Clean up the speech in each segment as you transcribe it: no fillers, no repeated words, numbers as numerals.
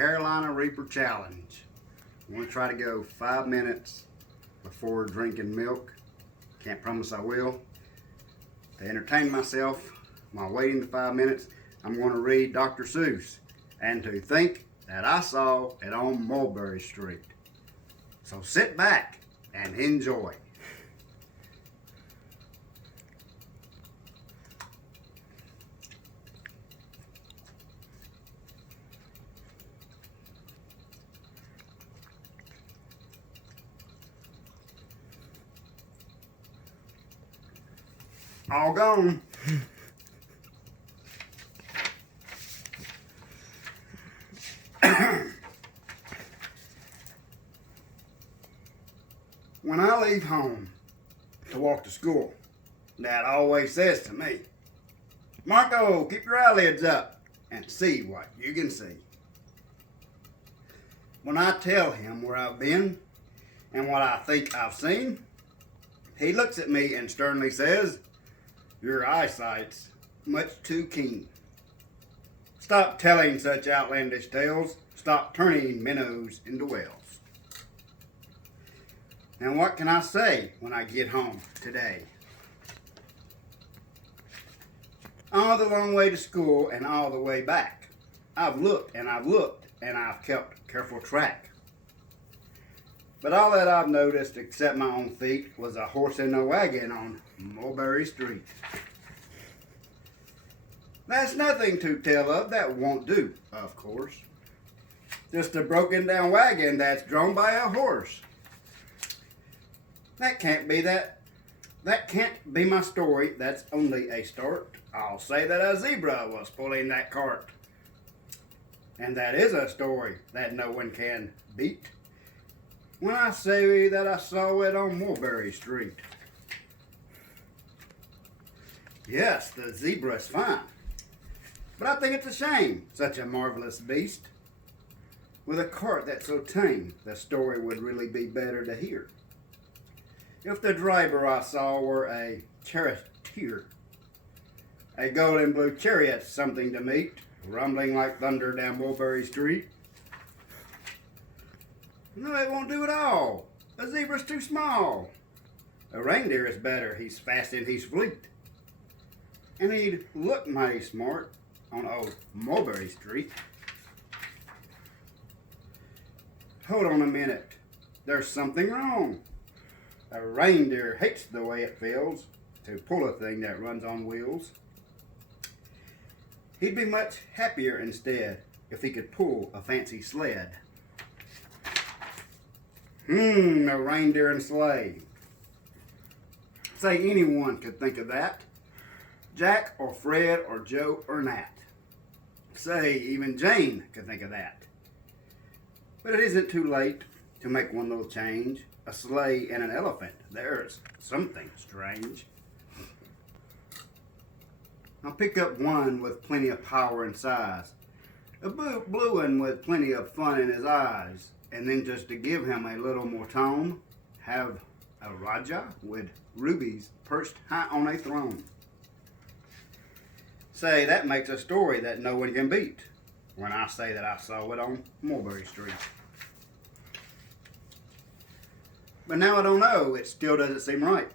Carolina Reaper Challenge. I'm going to try to go 5 minutes before drinking milk. Can't promise I will. To entertain myself while waiting the 5 minutes, I'm going to read Dr. Seuss and to think that I saw it on Mulberry Street. So sit back and enjoy. All gone. When I leave home to walk to school, Dad always says to me, "Marco, keep your eyelids up and see what you can see." When I tell him where I've been and what I think I've seen, he looks at me and sternly says, "Your eyesight's much too keen. Stop telling such outlandish tales. Stop turning minnows into whales." And what can I say when I get home today? All the long way to school and all the way back, I've looked and I've looked and I've kept careful track. But all that I've noticed except my own feet was a horse in a wagon on Mulberry Street. That's nothing to tell of, that won't do, of course. Just a broken down wagon that's drawn by a horse. That can't be my story, that's only a start. I'll say that a zebra was pulling that cart. And that is a story that no one can beat. When I say that I saw it on Mulberry Street. Yes, the zebra's fine. But I think it's a shame, such a marvelous beast. With a cart that's so tame, the story would really be better to hear. If the driver I saw were a charioteer, a gold and blue chariot's something to meet, rumbling like thunder down Mulberry Street. No, it won't do at all. A zebra's too small. A reindeer is better. He's fast and he's fleet. And he'd look mighty smart on old Mulberry Street. Hold on a minute. There's something wrong. A reindeer hates the way it feels to pull a thing that runs on wheels. He'd be much happier instead if he could pull a fancy sled. A reindeer and sleigh. Say anyone could think of that. Jack or Fred or Joe or Nat. Say even Jane could think of that. But it isn't too late to make one little change. A sleigh and an elephant. There's something strange. I'll pick up one with plenty of power and size. A blue one with plenty of fun in his eyes. And then just to give him a little more tone, have a Raja with rubies perched high on a throne. Say, that makes a story that no one can beat when I say that I saw it on Mulberry Street. But now I don't know, it still doesn't seem right.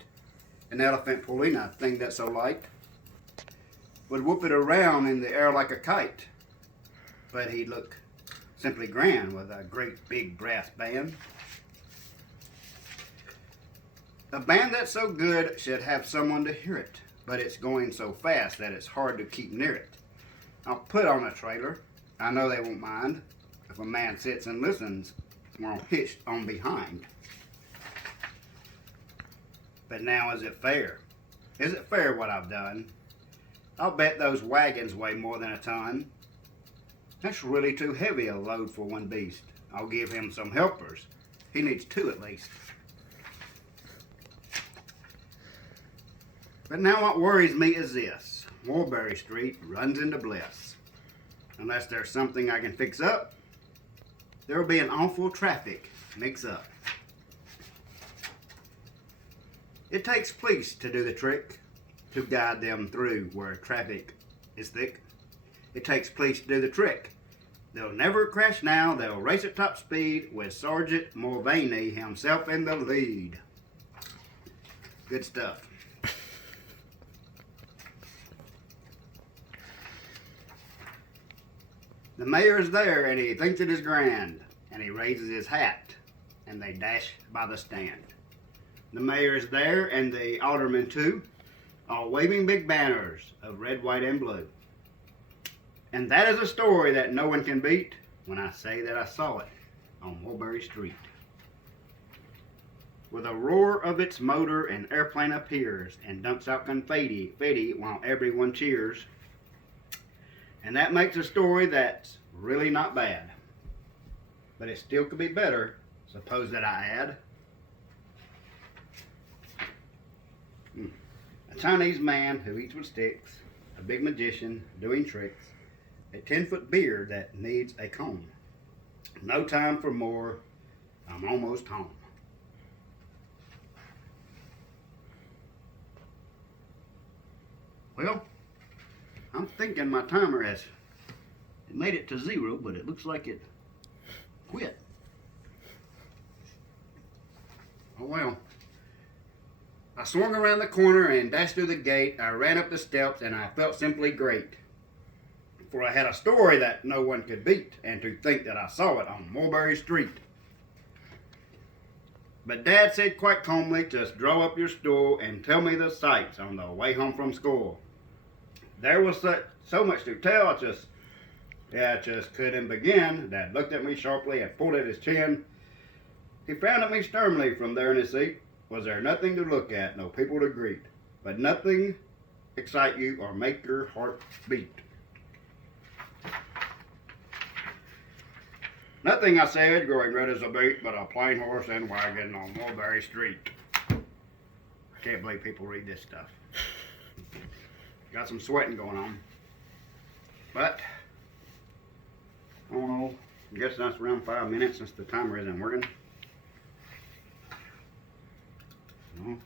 An elephant pulling a thing that's so light would whoop it around in the air like a kite. But he'd look simply grand with a great big brass band. A band that's so good should have someone to hear it, but it's going so fast that it's hard to keep near it. I'll put on a trailer. I know they won't mind if a man sits and listens while hitched on behind. But now is it fair? Is it fair what I've done? I'll bet those wagons weigh more than a ton. That's really too heavy a load for one beast. I'll give him some helpers. He needs 2 at least. But now what worries me is this. Mulberry Street runs into bliss. Unless there's something I can fix up, there'll be an awful traffic mix-up. It takes police to do the trick, to guide them through where traffic is thick. It takes police to do the trick, They'll never crash now, they'll race at top speed with Sergeant Mulvaney himself in the lead. Good stuff. The mayor's there and he thinks it is grand, and he raises his hat and they dash by the stand. The mayor's there and the aldermen too, all waving big banners of red, white, and blue. And that is a story that no one can beat when I say that I saw it on Mulberry Street. With a roar of its motor, an airplane appears and dumps out confetti while everyone cheers. And that makes a story that's really not bad. But it still could be better, suppose that I add. A Chinese man who eats with sticks, a big magician doing tricks, a 10-foot beard that needs a comb. No time for more, I'm almost home. Well, I'm thinking my timer has made it to 0, but it looks like it quit. Oh well. I swung around the corner and dashed through the gate. I ran up the steps and I felt simply great. For I had a story that no one could beat, and to think that I saw it on Mulberry Street. But Dad said quite calmly, just draw up your stool and tell me the sights on the way home from school. There was so much to tell, I just couldn't begin. Dad looked at me sharply and pulled at his chin. He frowned at me sternly from there in his seat. Was there nothing to look at, no people to greet, but nothing excite you or make your heart beat? Nothing, I said, growing red as a beet, but a plain horse and wagon on Mulberry Street. I can't believe people read this stuff. Got some sweating going on. But, I don't know, I guess that's around 5 minutes since the timer isn't working. Oh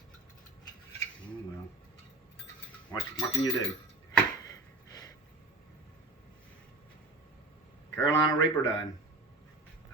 well. What can you do? Carolina Reaper done.